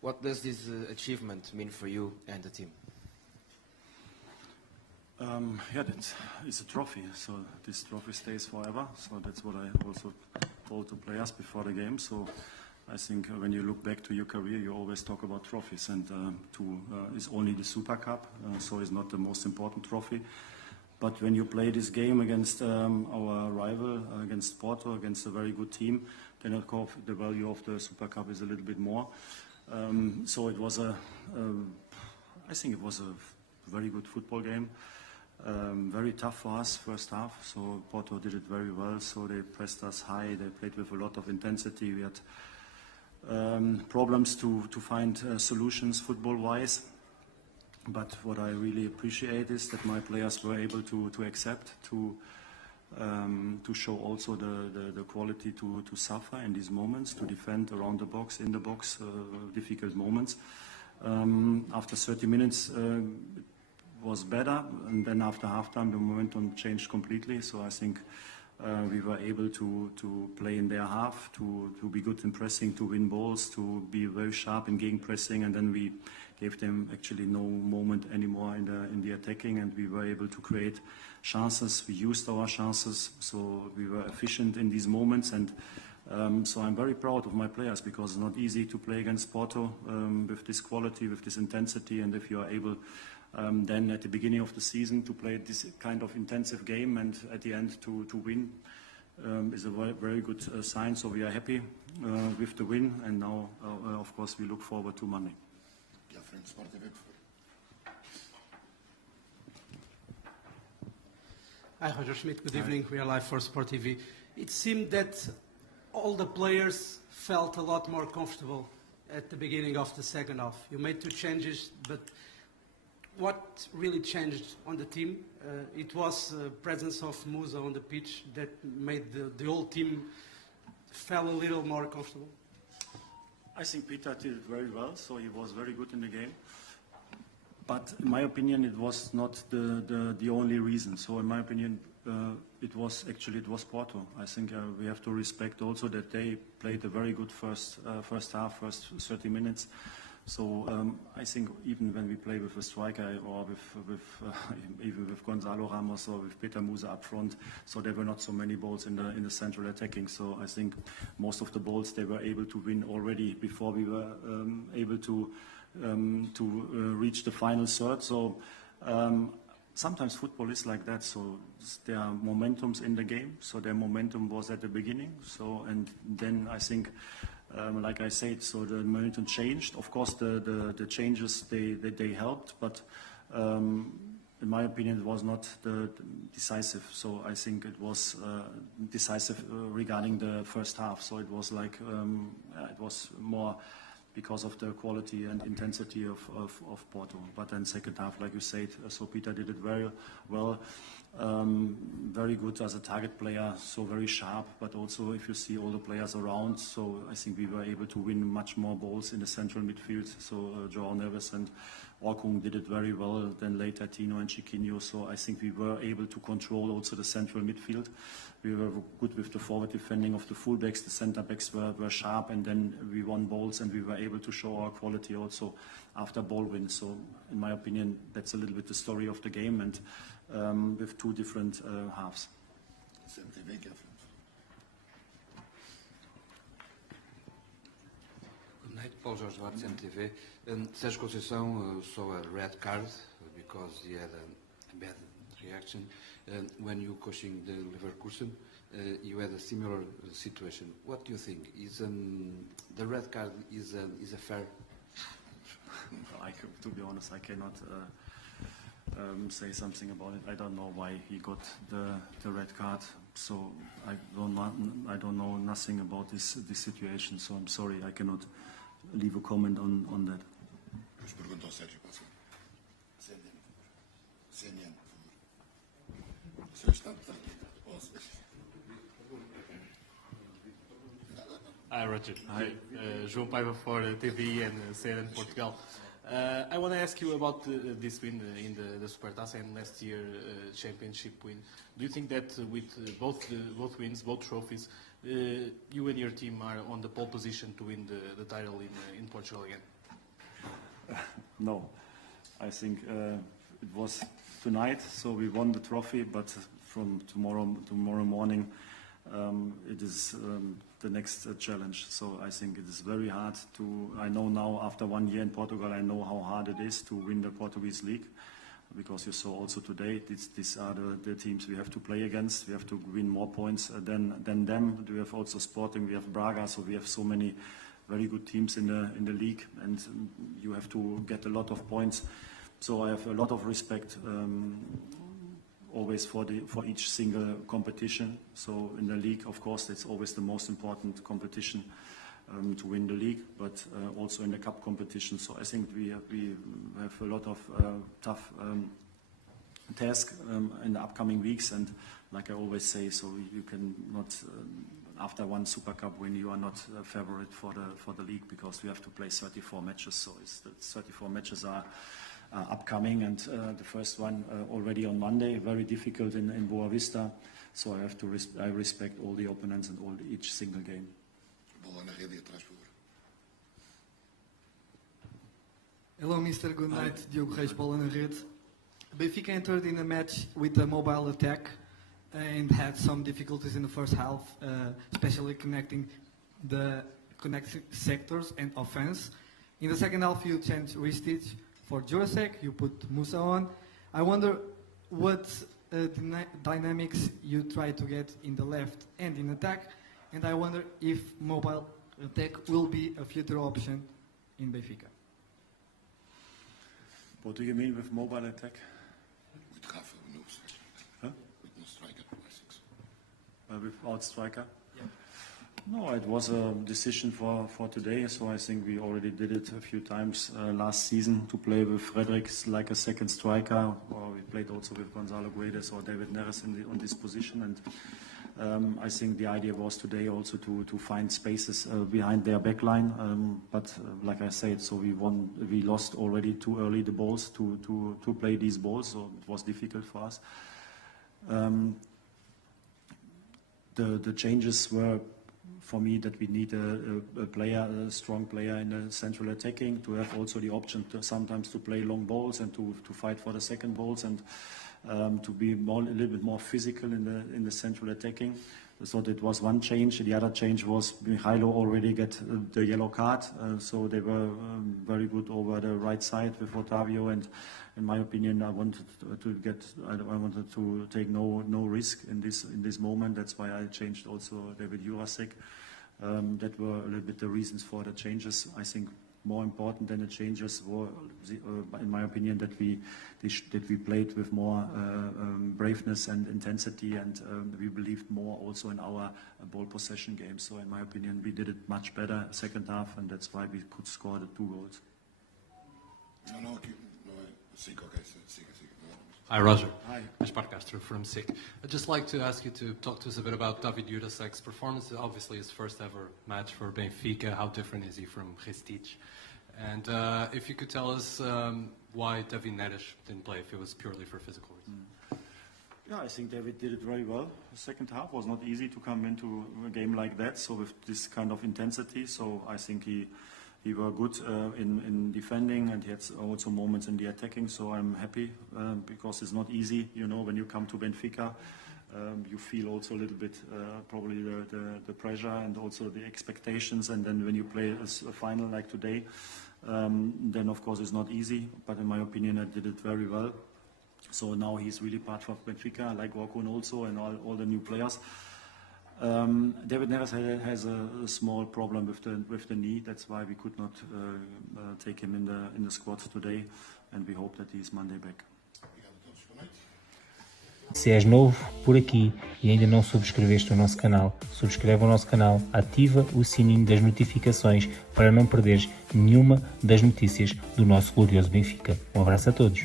What does this achievement mean for you and the team? Yeah, it's a trophy, so this trophy stays forever. So that's what I also told the players before the game. So I think when you look back to your career, you always talk about trophies, and it's only the Super Cup, so it's not the most important trophy. But when you play this game against our rival, against Porto, against a very good team, then of course the value of the Super Cup is a little bit more. So it was I think it was a very good football game. Very tough for us first half, so Porto did it very well, so they pressed us high, they played with a lot of intensity. We had problems to find solutions football-wise, but what I really appreciate is that my players were able to accept, to show also the quality to suffer in these moments, to defend around the box, in the box, difficult moments. After 30 minutes, was better, and then after halftime the momentum changed completely. So I think we were able to play in their half, to be good in pressing, to win balls, to be very sharp in gegenpressing, and then we gave them actually no moment anymore in the attacking, and we were able to create chances. We used our chances, so we were efficient in these moments, and so I'm very proud of my players, because it's not easy to play against Porto with this quality, with this intensity, and if you are able then at the beginning of the season to play this kind of intensive game and at the end to win is a very, very good sign. So we are happy with the win, and now of course we look forward to Monday. Hi, Roger Schmidt. Good evening. We are live for Sport TV. It seemed that all the players felt a lot more comfortable at the beginning of the second half. You made 2 changes, but what really changed on the team? It was the presence of Musa on the pitch that made the whole team feel a little more comfortable. I think Peter did it very well, so he was very good in the game. But in my opinion, it was not the only reason. So in my opinion, it was Porto. I think we have to respect also that they played a very good first half, first 30 minutes. So I think even when we play with a striker or even with Gonzalo Ramos or with Peter Musa up front, so there were not so many balls in the central attacking. So I think most of the balls they were able to win already before we were able to reach the final third. So sometimes football is like that. So there are momentums in the game. So their momentum was at the beginning. So and then I think. Like I said, so the momentum changed. Of course, the changes they helped, but in my opinion, it was not decisive. So I think it was decisive regarding the first half. So it was like it was more because of the quality and intensity of Porto. But then second half, like you said, so Peter did it very well. Very good as a target player, so very sharp, but also if you see all the players around, so I think we were able to win much more balls in the central midfield. So João Neves and Orkung did it very well, then later Tino and Chiquinho, so I think we were able to control also the central midfield. We were good with the forward defending of the fullbacks, the centre backs were sharp, and then we won balls and we were able to show our quality also after ball wins. So in my opinion, that's a little bit the story of the game, and with 2 different halves. Good night, Paul Jorge Duarte, CMTV. Sérgio Conceição saw a red card because he had a bad reaction. When you coaching the Leverkusen, you had a similar situation. What do you think? Is the red card is a fair? To be honest, I cannot say something about it. I don't know why he got the red card. So I don't know nothing about this situation. So I'm sorry, I cannot leave a comment on that. Hi, Roger. Hi. João Paiva for TV and CNN Portugal. I want to ask you about this win in the Supertaça and last year championship win. Do you think that with both wins, both trophies, you and your team are on the pole position to win the title in Portugal again? No, I think it was tonight, so we won the trophy, but from tomorrow morning it is the next challenge. So I think it is very hard I know now after 1 year in Portugal, I know how hard it is to win the Portuguese league, because you saw also today, these are the teams we have to play against. We have to win more points than them. We have also Sporting, we have Braga, so we have so many very good teams in the league, and you have to get a lot of points. So I have a lot of respect always for each single competition. So in the league, of course, it's always the most important competition to win the league, but also in the cup competition. So I think we have a lot of tough tasks in the upcoming weeks, and like I always say, so you can not after one Super Cup win, you are not a favorite for the league, because we have to play 34 matches. So 34 matches are upcoming, and the first one already on Monday, very difficult in Boa Vista. So I respect all the opponents and each single game. Bola na rede atrás, por favor. Hello, Mr. Good night. Diogo Reis, bola na rede. Benfica entered in a match with a mobile attack and had some difficulties in the first half, especially connecting sectors and offense. In the second half, you changed Ristich for Jurasek, you put Musa on. I wonder what dynamics you try to get in the left and in attack, and I wonder if mobile attack will be a future option in Benfica. What do you mean with mobile attack? With Rafa, no striker. Huh? With no striker, I think so. Without striker? Yeah. No, it was a decision for today, so I think we already did it a few times last season, to play with Fredericks like a second striker, or we played also with Gonzalo Guedes or David Neres on this position, and I think the idea was today also to find spaces behind their backline, but like I said, so we lost already too early the balls to play these balls, so it was difficult for us. The changes were, for me, that we need a strong player in the central attacking, to have also the option sometimes to play long balls and to fight for the second balls, and to be a little bit more physical in the central attacking. So that was one change. The other change was Mihailo already get the yellow card, so they were very good over the right side with Otavio, and in my opinion, I wanted to take no risk in this moment. That's why I changed also David Jurasek. That were a little bit the reasons for the changes. I think more important than the changes were, in my opinion, that we played with more braveness and intensity, and we believed more also in our ball possession game. So in my opinion, we did it much better second half, and that's why we could score the 2 goals. No, siga, okay, siga. Hi, Roger. Hi. Gaspar Castro from SIC. I'd just like to ask you to talk to us a bit about David Jurasek's performance. Obviously, his first ever match for Benfica. How different is he from Ristich? And if you could tell us why David Neres didn't play, if it was purely for physical reasons. Yeah, I think David did it very well. The second half was not easy to come into a game like that, so with this kind of intensity. So I think he were good in defending, and he had also moments in the attacking. So I'm happy because it's not easy, when you come to Benfica. You feel also a little bit probably the pressure and also the expectations, and then when you play a final like today, then of course it's not easy, but in my opinion I did it very well. So now he's really part of Benfica, like Orkun also, and all the new players. David Neres has a small problem with the knee. That's why we could not take him in the squad today, and we hope that he's Monday back. Se és novo por aqui e ainda não subscreveste o nosso canal, subscreve o nosso canal, ativa o sininho das notificações para não perderes nenhuma das notícias do nosso glorioso Benfica. Um abraço a todos.